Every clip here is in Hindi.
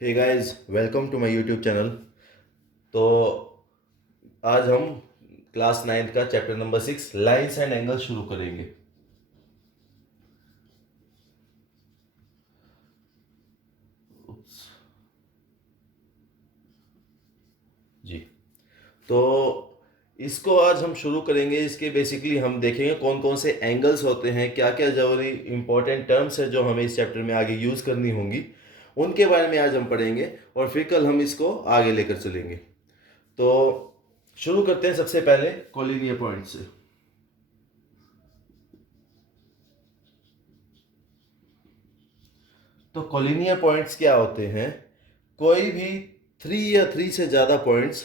Hey guys, welcome to my YouTube channel. तो आज हम क्लास 9 का chapter number 6 lines and angle शुरू करेंगे। उप्स, जी। तो इसको आज हम शुरू करेंगे। इसके बेसिकली हम देखेंगे कौन कौन से एंगल्स होते हैं, क्या क्या जरूरी इंपॉर्टेंट टर्म्स है जो हमें इस चैप्टर में आगे यूज़ करनी होंगी, उनके बारे में आज हम पढ़ेंगे और फिर कल हम इसको आगे लेकर चलेंगे। तो शुरू करते हैं सबसे पहले कोलिनियर पॉइंट से। तो कोलिनियर पॉइंट्स क्या होते हैं? कोई भी थ्री या थ्री से ज़्यादा पॉइंट्स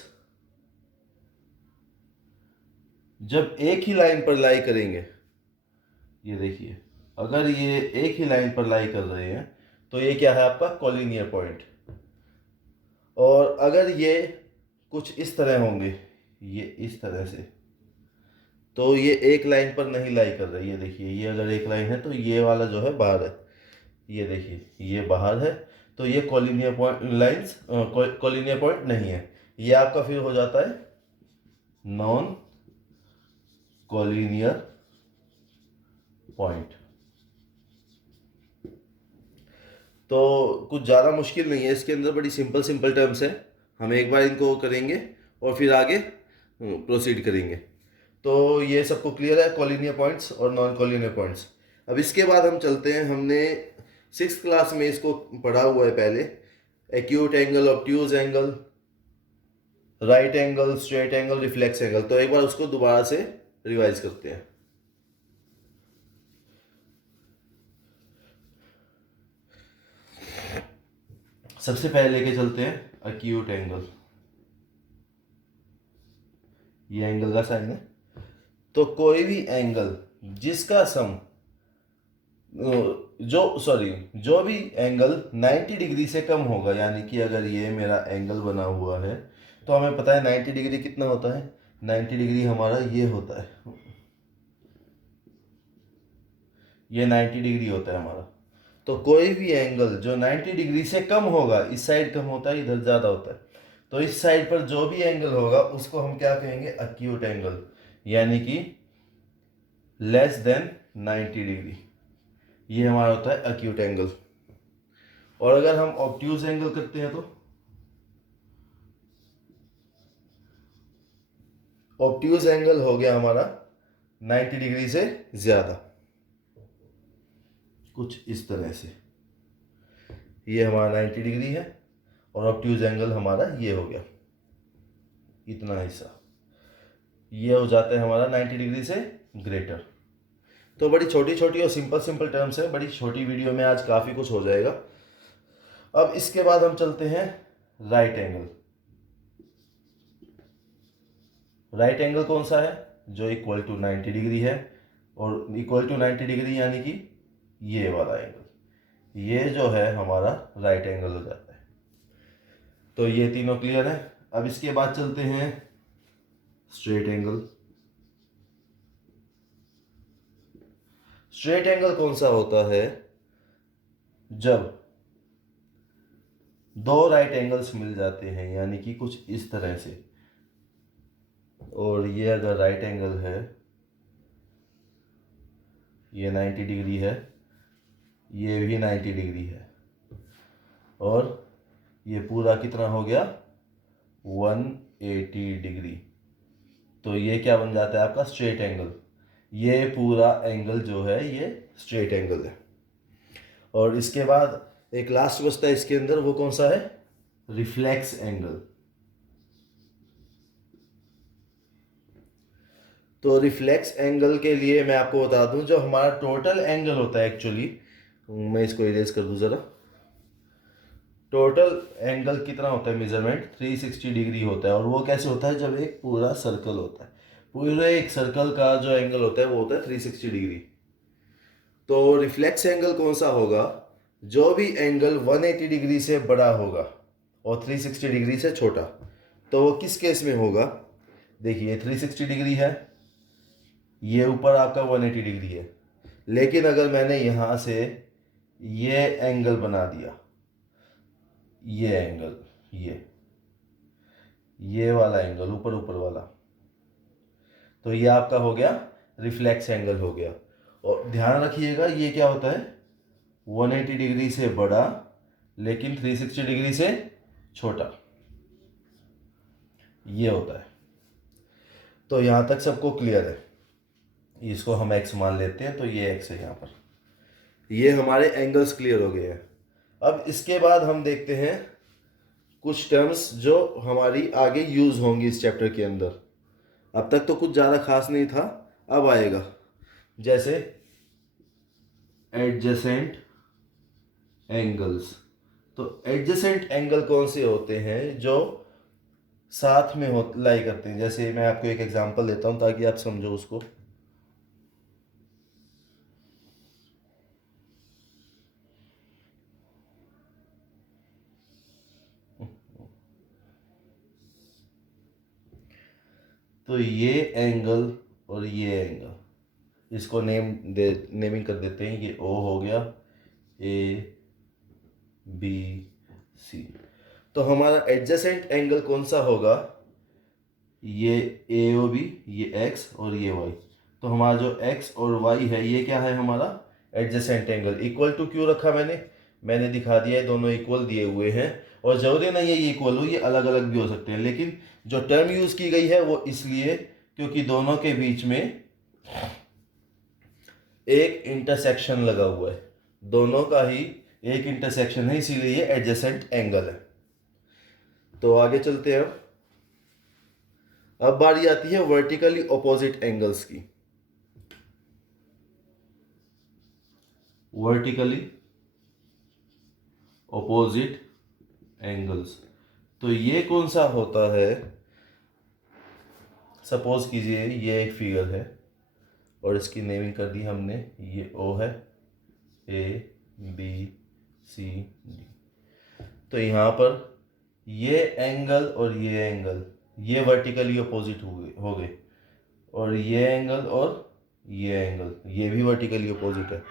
जब एक ही लाइन पर लाई करेंगे, ये देखिए, अगर ये एक ही लाइन पर लाई कर रहे हैं तो ये क्या है? आपका कोलिनियर पॉइंट। और अगर ये कुछ इस तरह होंगे, ये इस तरह से, तो ये एक लाइन पर नहीं लाई कर रहे। ये देखिए, ये अगर एक लाइन है तो ये वाला जो है बाहर है, ये देखिए ये बाहर है, तो ये collinear point lines collinear point नहीं है। ये आपका फिर हो जाता है नॉन कोलिनियर पॉइंट। तो कुछ ज़्यादा मुश्किल नहीं है इसके अंदर, बड़ी सिंपल सिंपल टर्म्स है। हम एक बार इनको करेंगे और फिर आगे प्रोसीड करेंगे। तो ये सबको क्लियर है, कोलिनियर पॉइंट्स और नॉन कोलिनियर पॉइंट्स। अब इसके बाद हम चलते हैं, हमने 6th क्लास में इसको पढ़ा हुआ है पहले। Acute angle, obtuse angle, right angle, straight angle, reflex angle. तो एक बार उसको दोबारा से रिवाइज करते हैं। सबसे पहले लेके चलते हैं एक्यूट एंगल। ये एंगल का साइन है। तो कोई भी एंगल जिसका सम जो भी एंगल 90 डिग्री से कम होगा, यानी कि अगर ये मेरा एंगल बना हुआ है तो हमें पता है 90 डिग्री कितना होता है। 90 डिग्री हमारा ये होता है, ये 90 डिग्री होता है हमारा। तो कोई भी एंगल जो 90 डिग्री से कम होगा, इस साइड कम होता है, इधर ज़्यादा होता है, तो इस साइड पर जो भी एंगल होगा उसको हम क्या कहेंगे? एक्यूट एंगल, यानी कि लेस देन 90 डिग्री। ये हमारा होता है एक्यूट एंगल। और अगर हम ऑब्ट्यूज एंगल करते हैं तो ऑब्ट्यूज एंगल हो गया हमारा 90 डिग्री से ज़्यादा, कुछ इस तरह से। ये हमारा 90 डिग्री है और ऑब्ट्यूज एंगल हमारा ये हो गया, इतना हिस्सा। ये हो जाता है हमारा 90 डिग्री से ग्रेटर। तो बड़ी छोटी छोटी और सिंपल सिंपल टर्म्स है, बड़ी छोटी वीडियो में आज काफ़ी कुछ हो जाएगा। अब इसके बाद हम चलते हैं राइट एंगल। राइट एंगल कौन सा है? जो इक्वल टू 90 डिग्री है। और इक्वल टू 90 डिग्री यानी कि ये वाला एंगल, ये जो है हमारा राइट एंगल हो जाता है। तो ये तीनों क्लियर है। अब इसके बाद चलते हैं स्ट्रेट एंगल। स्ट्रेट एंगल कौन सा होता है? जब दो राइट एंगल्स मिल जाते हैं, यानी कि कुछ इस तरह से, और ये अगर राइट एंगल है, ये 90 डिग्री है, ये भी 90 डिग्री है, और ये पूरा कितना हो गया? 180 डिग्री। तो ये क्या बन जाता है? आपका स्ट्रेट एंगल। ये पूरा एंगल जो है ये स्ट्रेट एंगल है। और इसके बाद एक लास्ट बचता है इसके अंदर, वो कौन सा है? Reflex angle. तो रिफ्लेक्स एंगल के लिए मैं आपको बता दूं, जो हमारा टोटल एंगल होता है एक्चुअली, मैं इसको इरेज कर दूं ज़रा। टोटल एंगल कितना होता है? मेजरमेंट 360 डिग्री होता है। और वो कैसे होता है? जब एक पूरा सर्कल होता है, पूरे एक सर्कल का जो एंगल होता है वो होता है 360 डिग्री। तो रिफ्लेक्स एंगल कौन सा होगा? जो भी एंगल 180 डिग्री से बड़ा होगा और 360 डिग्री से छोटा। तो वो किस केस में होगा? देखिए 360 डिग्री है, ये ऊपर आपका 180 डिग्री है, लेकिन अगर मैंने यहाँ से ये एंगल बना दिया, ये एंगल, ये वाला एंगल, ऊपर ऊपर वाला, तो ये आपका हो गया रिफ्लेक्स एंगल हो गया। और ध्यान रखिएगा ये क्या होता है, 180 डिग्री से बड़ा लेकिन 360 डिग्री से छोटा, ये होता है। तो यहां तक सबको क्लियर है, इसको हम x मान लेते हैं, तो ये x है यहाँ पर। ये हमारे एंगल्स क्लियर हो गए हैं। अब इसके बाद हम देखते हैं कुछ टर्म्स जो हमारी आगे यूज होंगी इस चैप्टर के अंदर। अब तक तो कुछ ज़्यादा खास नहीं था, अब आएगा, जैसे एडजेसेंट एंगल्स। तो एडजेसेंट एंगल कौन से होते हैं, जो साथ में हो लाई करते हैं। जैसे मैं आपको एक एग्जांपल देता हूं ताकि आप समझो उसको। तो ये एंगल और ये एंगल, इसको नेमिंग कर देते हैं। ये ओ हो गया, ए बी सी। तो हमारा एडजेसेंट एंगल कौन सा होगा, ये ए ओ बी, ये एक्स और ये वाई। तो हमारा जो एक्स और वाई है ये क्या है, हमारा एडजेसेंट एंगल। इक्वल टू क्यों रखा मैंने दिखा दिया है, दोनों इक्वल दिए हुए हैं। और जरूरी नहीं है ये इक्वल हो, ये अलग अलग भी हो सकते हैं, लेकिन जो टर्म यूज की गई है वो इसलिए क्योंकि दोनों के बीच में एक इंटरसेक्शन लगा हुआ है, दोनों का ही एक इंटरसेक्शन है, इसीलिए ये एडजेसेंट एंगल है। तो आगे चलते हैं। अब बारी आती है वर्टिकली ऑपोजिट एंगल्स की। वर्टिकली ऑपोजिट एंगल्स, तो ये कौन सा होता है। सपोज कीजिए ये एक फिगर है और इसकी नेमिंग कर दी हमने, ये ओ है, ए बी सी डी। तो यहाँ पर ये एंगल और ये एंगल ये वर्टिकली अपोजिट हो गए, और ये एंगल और ये एंगल ये भी वर्टिकली अपोजिट है।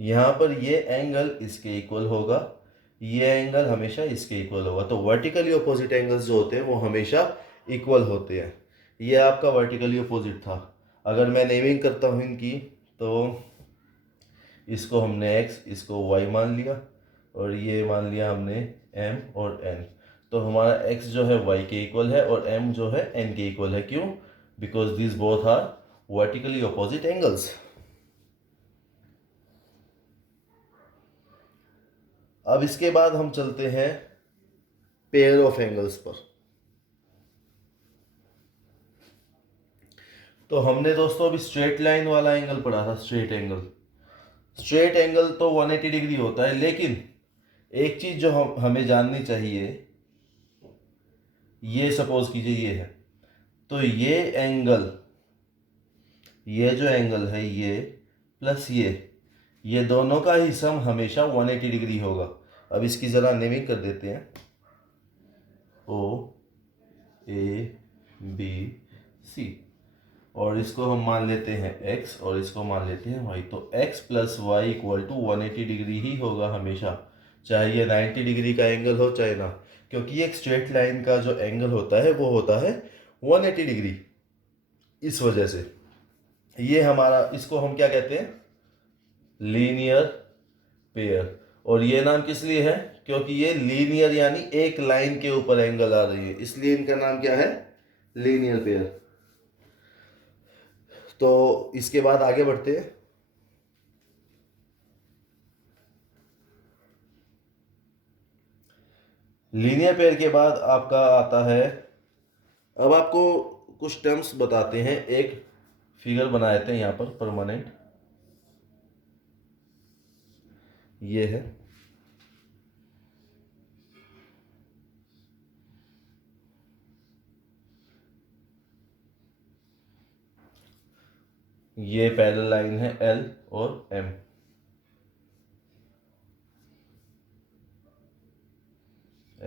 यहाँ पर ये एंगल इसके इक्वल होगा, ये एंगल हमेशा इसके इक्वल होगा। तो वर्टिकली अपोजिट एंगल्स जो होते हैं वो हमेशा इक्वल होते हैं। ये आपका वर्टिकली अपोजिट था। अगर मैं नेमिंग करता हूँ इनकी, तो इसको हमने x, इसको y मान लिया, और ये मान लिया हमने m और n। तो हमारा x जो है y के इक्वल है और m जो है n के इक्वल है। क्यों? Because this both are vertically opposite angles. अब इसके बाद हम चलते हैं पेयर ऑफ एंगल्स पर। तो हमने दोस्तों अभी स्ट्रेट लाइन वाला एंगल पढ़ा था, स्ट्रेट एंगल। स्ट्रेट एंगल तो 180 डिग्री होता है, लेकिन एक चीज जो हमें जाननी चाहिए, ये सपोज कीजिए ये है, तो ये जो एंगल है ये प्लस ये दोनों का ही सम हमेशा 180 डिग्री होगा। अब इसकी जरा नेमिंग कर देते हैं, ओ ए बी सी, और इसको हम मान लेते हैं x और इसको मान लेते हैं y। तो x plus y equal to 180 degree ही होगा हमेशा, चाहे ये 90 डिग्री का एंगल हो चाहे ना, क्योंकि एक स्ट्रेट लाइन का जो एंगल होता है वो होता है 180 डिग्री। इस वजह से ये हमारा, इसको हम क्या कहते हैं, लीनियर पेयर। और ये नाम किस लिए है, क्योंकि ये लीनियर यानी एक लाइन के ऊपर एंगल आ रही है, इसलिए इनका नाम क्या है, लीनियर पेयर। तो इसके बाद आगे बढ़ते हैं। लीनियर पेयर के बाद आपका आता है, अब आपको कुछ टर्म्स बताते हैं। एक फिगर बना देते हैं यहाँ पर परमानेंट, ये है, ये पैरेलल लाइन है L और M।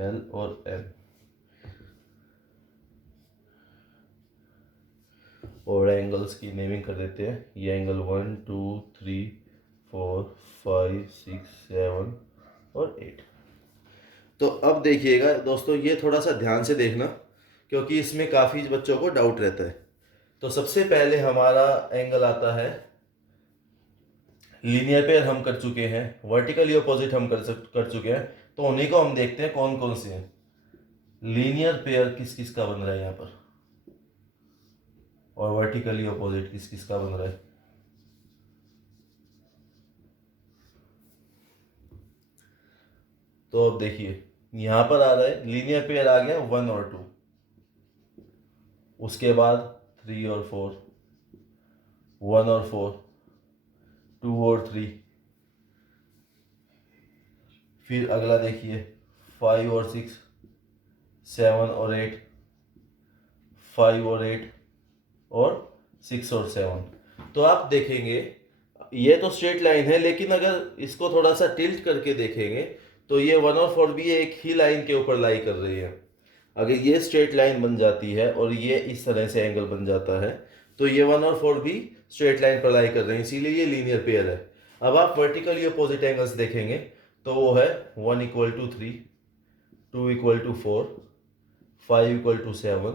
L और M, और एंगल्स की नेमिंग कर देते हैं। ये एंगल 1 2 3 4 5 6 7 और 8। तो अब देखिएगा दोस्तों, ये थोड़ा सा ध्यान से देखना क्योंकि इसमें काफ़ी बच्चों को डाउट रहता है। तो सबसे पहले हमारा एंगल आता है, लीनियर पेयर हम कर चुके हैं, वर्टिकली अपोजिट हम कर चुके हैं, तो उन्हीं को हम देखते हैं कौन कौन से हैं। लीनियर पेयर किस किस का बन रहा है यहाँ पर, और वर्टिकली अपोजिट किस किस का बन रहा है। तो अब देखिए यहाँ पर आ रहा है लीनियर पेयर आ गया 1 और 2, उसके बाद 3 और 4, 1 और 4, 2 और 3, फिर अगला देखिए 5 और 6, 7 और 8, 5 और 8 और 6 और 7। तो आप देखेंगे ये तो स्ट्रेट लाइन है, लेकिन अगर इसको थोड़ा सा टिल्ट करके देखेंगे तो ये 1 और 4 भी एक ही लाइन के ऊपर लाई कर रही है। अगर ये स्ट्रेट लाइन बन जाती है और ये इस तरह से एंगल बन जाता है तो ये 1 और 4 भी स्ट्रेट लाइन पर लाई कर रहे हैं, इसीलिए ये लीनियर पेयर है। अब आप वर्टिकली अपोजिट एंगल्स देखेंगे तो वो है 1 equal to 3, 2 equal to 4, 5 equal to 7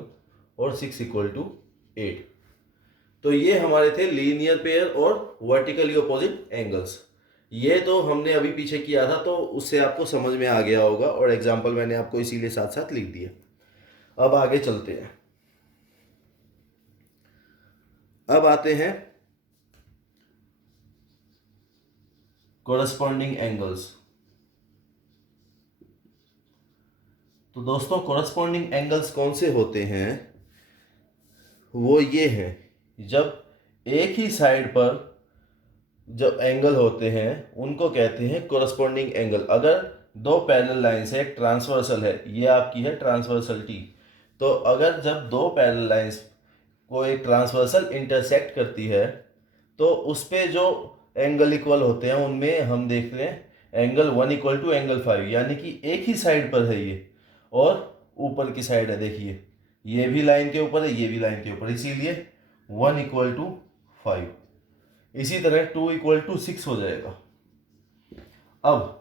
और 6 इक्वल टू 8। तो ये हमारे थे लीनियर पेयर और वर्टिकली अपोजिट एंगल्स। ये तो हमने अभी पीछे किया था तो उससे आपको समझ में आ गया होगा, और एग्जाम्पल मैंने आपको इसीलिए साथ साथ लिख दिया। अब आगे चलते हैं। अब आते हैं कोरस्पॉन्डिंग एंगल्स। तो दोस्तों कोरस्पॉन्डिंग एंगल्स कौन से होते हैं, वो ये हैं जब एक ही साइड पर जब एंगल होते हैं उनको कहते हैं कोरस्पॉन्डिंग एंगल। अगर दो पैरेलल लाइंस है, एक ट्रांसवर्सल है, ये आपकी है ट्रांसवर्सल टी, तो अगर जब दो पैरेलल लाइंस को एक ट्रांसवर्सल इंटरसेक्ट करती है तो उस पे जो एंगल इक्वल होते हैं उनमें हम देखते हैं एंगल 1 इक्वल टू एंगल 5, यानी कि एक ही साइड पर है ये और ऊपर की साइड है, देखिए ये भी लाइन के ऊपर है, ये भी लाइन के ऊपर, इसीलिए 1 इक्वल टू 5। इसी तरह 2 इक्वल टू 6 हो जाएगा। अब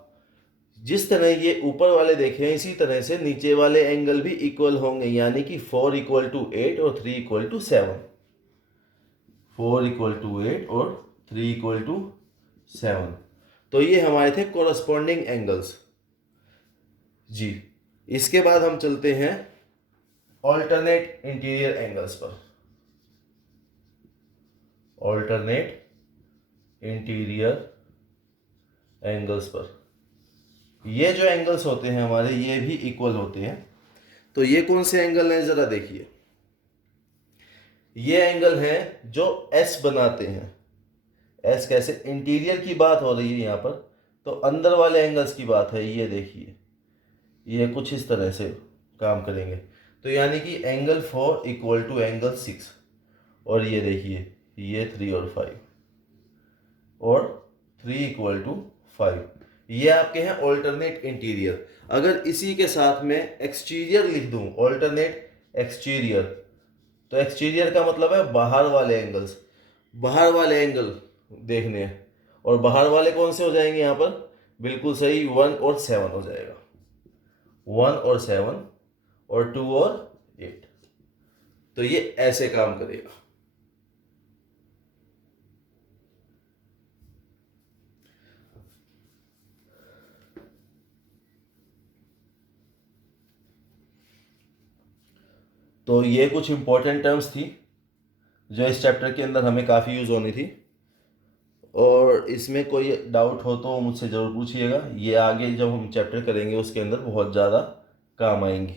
जिस तरह ये ऊपर वाले देखे हैं इसी तरह से नीचे वाले एंगल भी इक्वल होंगे, यानी कि 4 इक्वल टू 8 और 3 इक्वल टू 7, 4 इक्वल टू 8 और 3 इक्वल टू 7। तो ये हमारे थे कोरस्पॉन्डिंग एंगल्स जी। इसके बाद हम चलते हैं ऑल्टरनेट इंटीरियर एंगल्स पर। ऑल्टरनेट इंटीरियर एंगल्स पर ये जो एंगल्स होते हैं हमारे ये भी इक्वल होते हैं। तो ये कौन से एंगल हैं जरा देखिए, ये एंगल हैं जो एस बनाते हैं। एस कैसे, इंटीरियर की बात हो रही है यहाँ पर, तो अंदर वाले एंगल्स की बात है। ये देखिए ये कुछ इस तरह से काम करेंगे, तो यानी कि एंगल 4 इक्वल टू एंगल 6, और ये देखिए ये 3 और 5 और 3 इक्वल टू 5। ये आपके हैं ऑल्टरनेट इंटीरियर। अगर इसी के साथ में एक्सटीरियर लिख दूं, ऑल्टरनेट एक्सटीरियर, तो एक्सटीरियर का मतलब है बाहर वाले एंगल्स, बाहर वाले एंगल देखने हैं। और बाहर वाले कौन से हो जाएंगे यहाँ पर, बिल्कुल सही 1 और 7 हो जाएगा, 1 और 7 और 2 और 8। तो ये ऐसे काम करेगा। तो ये कुछ इंपॉर्टेंट टर्म्स थी जो इस चैप्टर के अंदर हमें काफ़ी यूज़ होनी थी, और इसमें कोई डाउट हो तो मुझसे ज़रूर पूछिएगा। ये आगे जब हम चैप्टर करेंगे उसके अंदर बहुत ज़्यादा काम आएंगी।